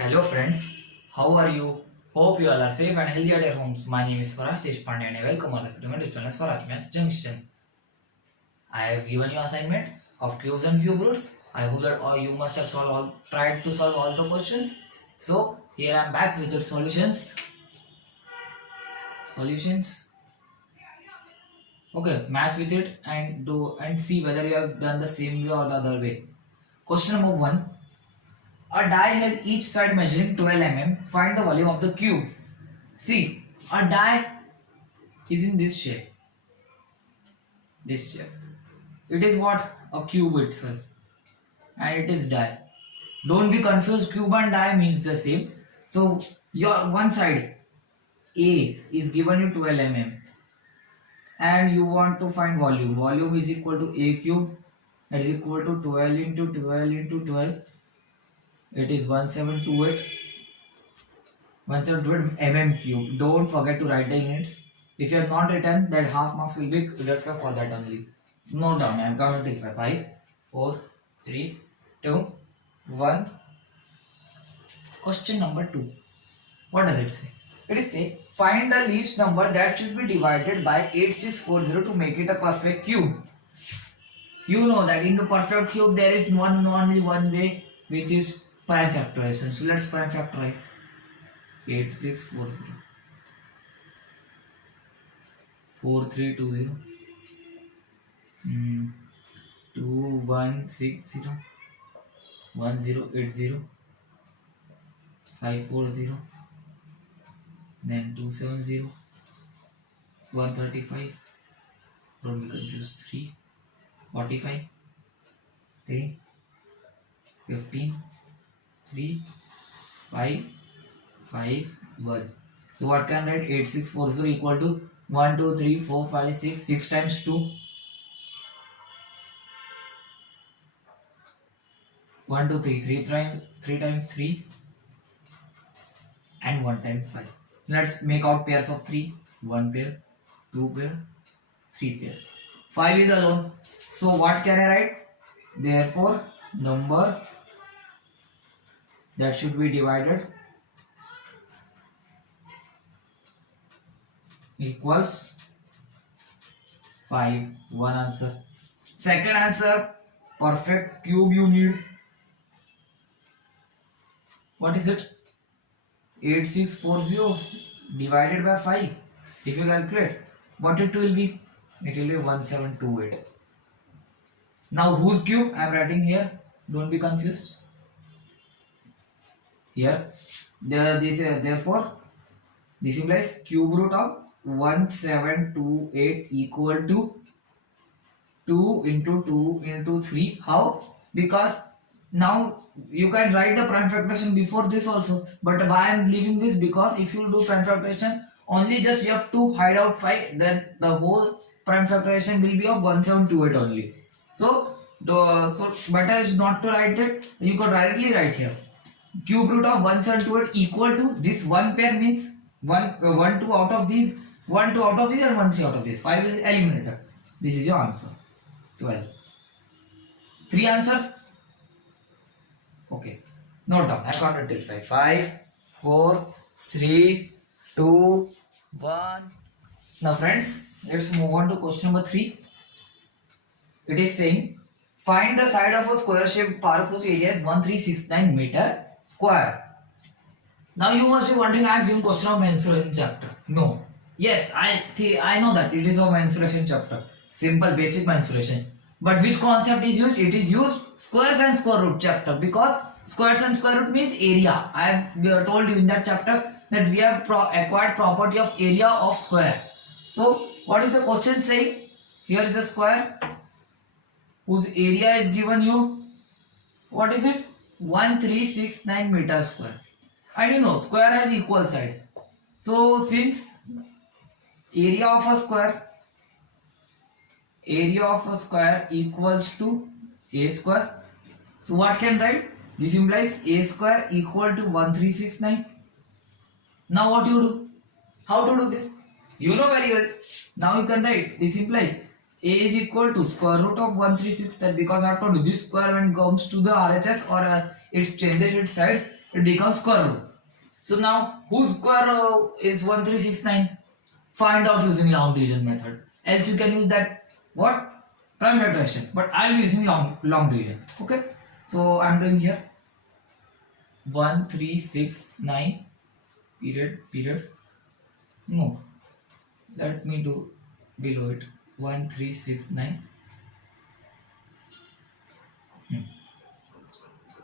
Hello friends, how are you? Hope you all are safe and healthy at your homes. My name is Swaraj Deshpande and I welcome all of you to my YouTube channel Swaraj Maths Junction. I have given you assignment of cubes and cube roots. I hope that all you must have tried to solve all the questions. So here I am back with the solutions. Okay, match with it and do and see whether you have done the same way or the other way. Question number 1. A die has each side measuring 12 mm. Find the volume of the cube. See, a die is in this shape. This shape. It is what? A cube itself. And it is die. Don't be confused. Cube and die means the same. So, your one side A is given you 12 mm. And you want to find volume. Volume is equal to A cube. That is equal to 12 into 12 into 12. It is 1728. 1728 mm cube. Don't forget to write the units. If you have not written, that half marks will be deducted for that only. Note down. I am counting 5, 4, 3, 2, 1. Question number 2. What does it say? It is say find the least number that should be divided by 8640 to make it a perfect cube. You know that in the perfect cube there is only one way, which is prime factorization. So let's prime factorize 8640 4320 2160 1080 540 then 270 135. Don't be confused. 3 45 3 15 3 5 5 1. So what can I write? 8640 equal to 1 2 3 4 5 6. 6 times 2 1 2 3 3 times 3 and 1 times 5. So let's make out pairs of 3. 1 pair, 2 pair, 3 pairs. 5 is alone. So what can I write? Therefore, number that should be divided equals 5. One answer. Second answer, perfect cube you need. What is it? 8640 divided by 5. If you calculate, what it will be? It will be 1728. Now whose cube I am writing here? Don't be confused. Here, therefore, this implies cube root of 1728 equal to 2 into 2 into 3. How? Because now you can write the prime factorization before this also. But why I am leaving this? Because if you do prime factorization, only just you have to hide out 5. Then the whole prime factorization will be of 1728 only. So better is not to write it. You could directly write here. Cube root of 1728 equal to this one pair means 1 2 out of these, 1 2 out of these and 1 3 out of these. 5 is eliminated. This is your answer. 12. 3 answers. Okay. Note down. I counted till 5. 5, 4, 3, 2, 1. Now friends, let's move on to question number 3. It is saying find the side of a square shaped park whose area is 1369 meter square. Now you must be wondering, I have given question of mensuration chapter. No. Yes, I know that it is a mensuration chapter. Simple basic mensuration. But which concept is used? It is used squares and square root chapter, because squares and square root means area. I have told you in that chapter that we have acquired property of area of square. So what is the question saying? Here is a square whose area is given you. What is it? 1369 meters square. And you know square has equal sides. So since area of a square equals to a square, so what can write? This implies a square equal to 1369. Now what you do? How to do this? You know very well. Now you can write this implies a is equal to square root of 136, that because I have to do this square when it comes to the RHS or it changes its sides, it becomes square root. So now whose square is 1369? Find out using long division method. Else you can use that what? Prime factorization. But I am using long division. Okay. So I am doing here 1369 period. No. Let me do below it. 1369.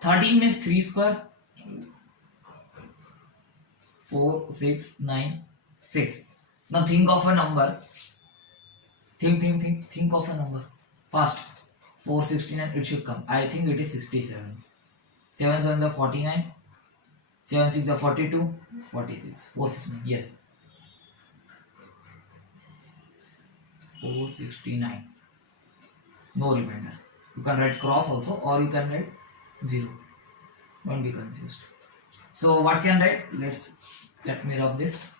13 means 3 square. 4, 6, 9, 6. Now think of a number. Think of a number. Fast. 469 it should come. I think it is 67. 7 7 is 49. 7 6 is 42. 46. 469. Yes. 469. No remainder. You can write cross also, or you can write 0. Don't be confused. So what can I write? Let me rub this.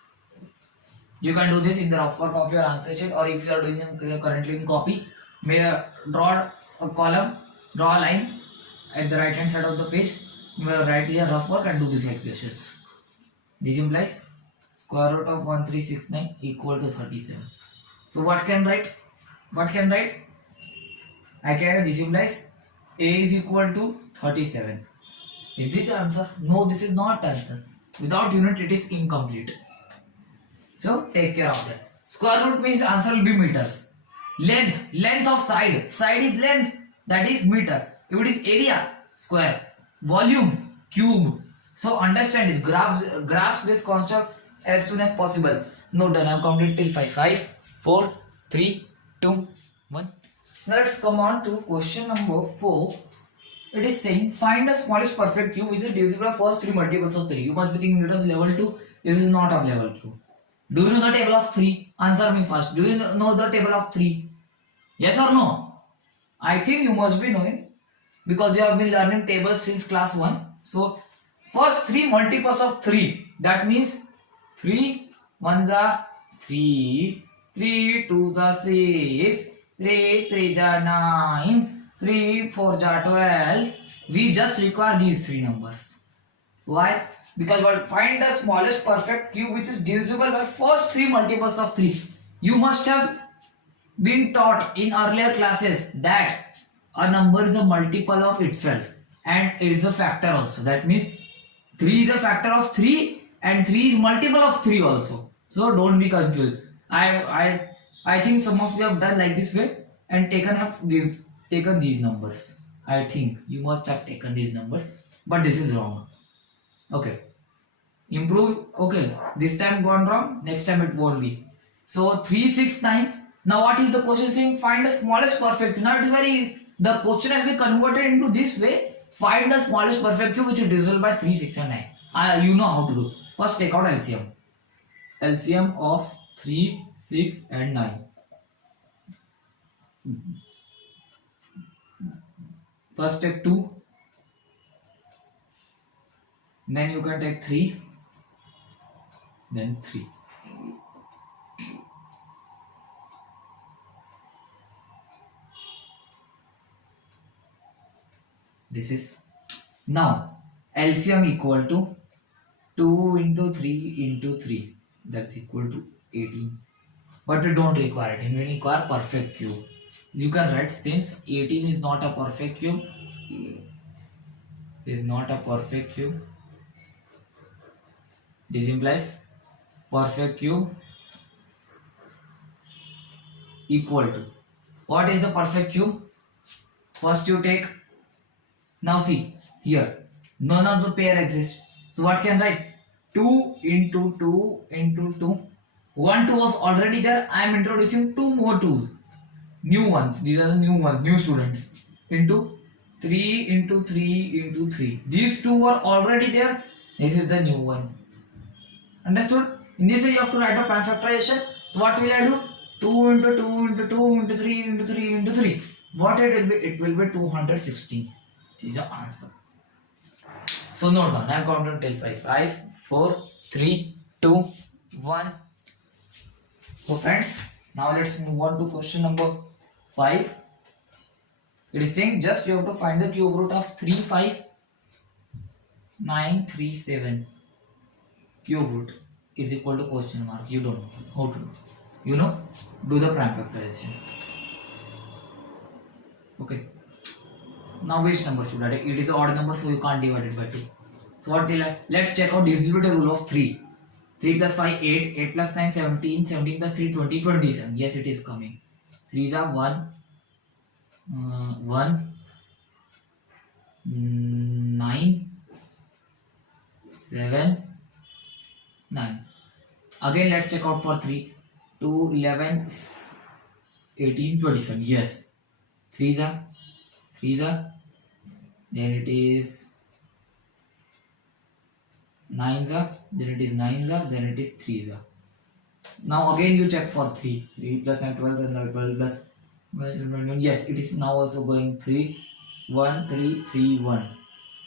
You can do this in the rough work of your answer sheet, or if you are doing currently in copy, may draw a column, draw a line at the right hand side of the page. Write your rough work and do these calculations. This implies square root of 1369 equal to 37. So what can write? I can. This implies A is equal to 37. Is this answer? No, this is not answer. Without unit, it is incomplete. So take care of that. Square root means answer will be meters. Length of side is length, that is meter. If it is area, square. Volume, cube. So understand this. Grasp this concept as soon as possible. Note down. I am counting till 5. 5, 4, 3, 2, 1. Let's come on to question number 4. It is saying find the smallest perfect cube which is divisible by first 3 multiples of 3. You must be thinking it is level 2. This is not of level 2. Do you know the table of 3? Answer me first. Do you know the table of 3? Yes or no? I think you must be knowing because you have been learning tables since class 1. So first 3 multiples of 3. That means 3 1s are 3, 3 2s are 6, 3 3s are 9, 3 4s are 12. We just require these 3 numbers. Why? Because we'll find the smallest perfect cube which is divisible by first 3 multiples of 3. You must have been taught in earlier classes that a number is a multiple of itself and it is a factor also. That means 3 is a factor of 3 and 3 is multiple of 3 also. So don't be confused. I think some of you have done like this way and taken these numbers. I think you must have taken these numbers, but this is wrong. Okay. Improve. Okay. This time gone wrong. Next time it won't be. So 3 6 9. Now what is the question saying? Find the smallest perfect cube. Now it is the question has been converted into this way. Find the smallest perfect cube which is divisible by 3 6 and 9. You know how to do. First take out LCM. LCM of 3 6 and 9. First take 2. Then you can take 3. Then 3. This is now LCM equal to 2 into 3 into 3. That's equal to 18. But we don't require it. We require perfect cube. You can write since 18 is not a perfect cube. This implies perfect cube equal to. What is the perfect cube? First you take. Now see here. None of the pair exists. So what can I write? 2 into 2 into 2. 1 2 was already there. I am introducing 2 more 2s. New ones. These are the new ones. New students. Into 3 into 3 into 3. These 2 were already there. This is the new one. Understood? In this way you have to write a prime factorization. So what will I do? 2 into 2 into 2 into 3 into 3 into 3. What it will be? It will be 216. This is the answer. So note down. I am counting till 5. 5, 4, 3, 2, 1. So friends, now let's move on to question number 5. It is saying just you have to find the cube root of 3 5. 937 cube root is equal to question mark. You don't know how to do. You know, do the prime factorization. Okay. Now which number should I take? It is an odd number, so you can't divide it by 2. So what will I? Let's check out divisibility rule of 3. 3 plus 5, 8. 8 plus 9, 17. 17 plus 3, 20, 27. Yes, it is coming. 3s are 1. 1. 9. 7. 9. Again, let's check out for 3. 2, 11, 18, 27. Yes. 3s are. Then it is 9s are. Then it is 9s are. Then it is 3s are. Now again you check for 3. 3 plus 9, 12, and 12 plus. Yes, it is now also going 3, 1, 3, 3, 1.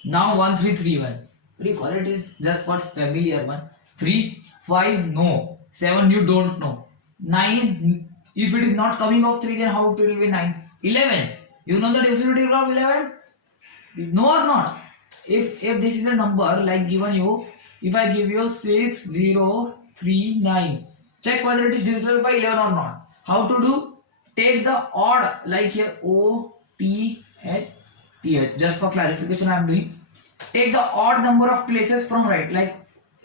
Now 1, 3, 3, 1. What do you call it? Is just for familiar one. 3, 5, no. 7, you don't know. 9, if it is not coming off 3, then how it will be 9? 11. You know the divisibility rule of 11? No or not? If this is a number like given you, if I give you 6, 0, 3, 9, check whether it is divisible by 11 or not. How to do? Take the odd, like here O, T, H, T, H. Just for clarification I am doing. Take the odd number of places from right, like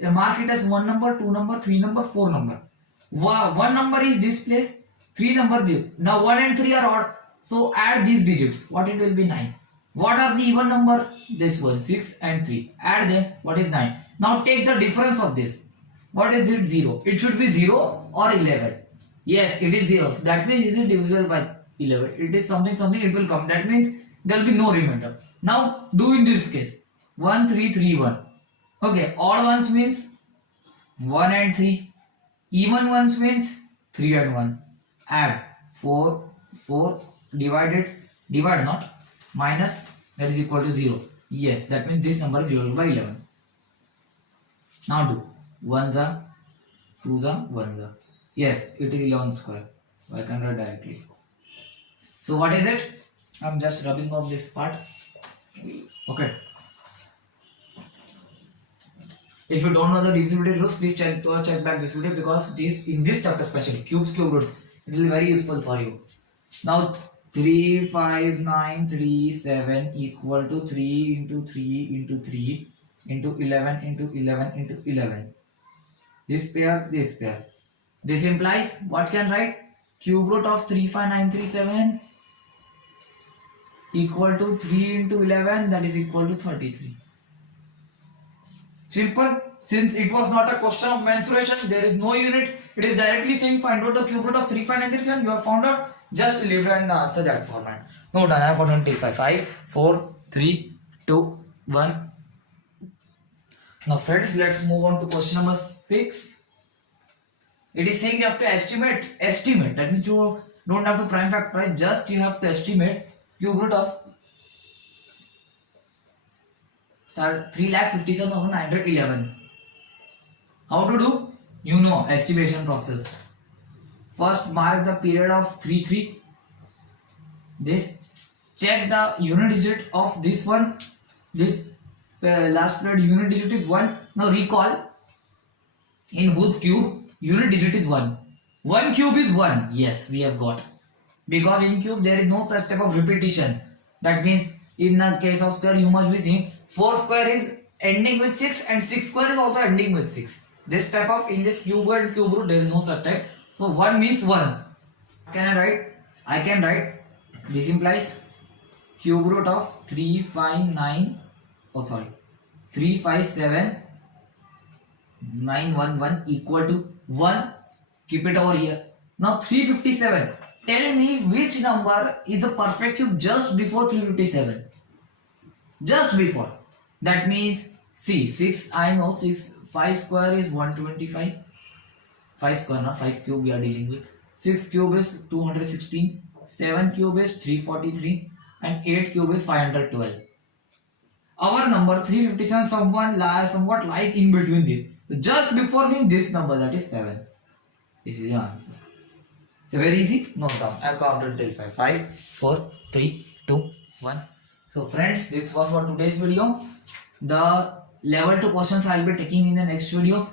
mark it as 1 number, 2 number, 3 number, 4 number. 1 number is this place, 3 number this. Now 1 and 3 are odd, so add these digits. What it will be? 9. What are the even number? This one, 6 and 3. Add them. What is 9? Now take the difference of this. What is it? 0. It should be 0 or 11. Yes, it is 0. So that means is it divisible by 11? It is something, it will come. That means there will be no remainder. Now do in this case. 1, 3, 3, 1. Okay, odd ones means 1 and 3. Even ones means 3 and 1. Add 4, 4, divide not, minus, that is equal to 0. Yes, that means this number is divisible by 11. Now do 1s are, 2s are, 1s are. Yes, it is 11 square. I can write directly. So what is it? I am just rubbing off this part. Okay. If you don't know the divisibility rules, please check back this video, because in this chapter especially cubes, cube roots, it will be very useful for you. Now 3, 5, 9, 3, 7 equal to 3 into 3 into 3 into 11 into 11 into 11. This pair, this pair. This implies what can write? Cube root of 35937 equal to 3 into 11, that is equal to 33. Simple. Since it was not a question of mensuration, there is no unit. It is directly saying find out the cube root of 35937. You have found out. Just leave and answer that format. No done. I have 25. 5, 4, 3, 2, 1. Now friends, let's move on to question number 6. It is saying you have to estimate. That means you don't have to prime factorize. Just you have to estimate cube root of 3,57,911. How to do? You know, estimation process. First mark the period of 3, 3. This. Check the unit digit of this one. This last period unit digit is 1. Now recall, in whose cube unit digit is 1. 1 cube is 1. Yes, we have got. Because in cube there is no such type of repetition. That means in the case of square you must be seeing 4 square is ending with 6 and 6 square is also ending with 6. This type of, in this cube and cube root there is no such type. So 1 means 1. Can I write? I can write. This implies cube root of 357,911 equal to 1. Keep it over here. Now 357. Tell me which number is a perfect cube just before 357. Just before. That means, see, 6, I know 6, 5 square is 125. 5 square, not 5 cube we are dealing with. 6 cube is 216. 7 cube is 343. And 8 cube is 512. Our number 357 somewhat lies in between this. Just before means this number, that is 7. This is your answer. It's very easy. Note down. I counted till 5. 5, 4, 3, 2, 1. So friends, this was for today's video. The level 2 questions I'll be taking in the next video.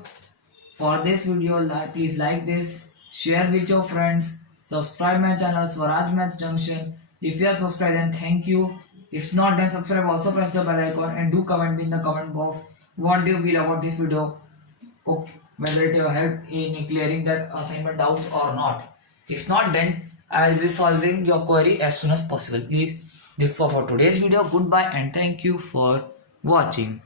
For this video, please like this, share with your friends, subscribe my channel Swaraj Maths Junction. If you are subscribed, then thank you. If not, then subscribe. Also press the bell icon and do comment in the comment box what do you feel about this video. Okay, whether it will help in clearing that assignment doubts or not. If not, then I'll be solving your query as soon as possible. Please, this for today's video. Goodbye and thank you for watching.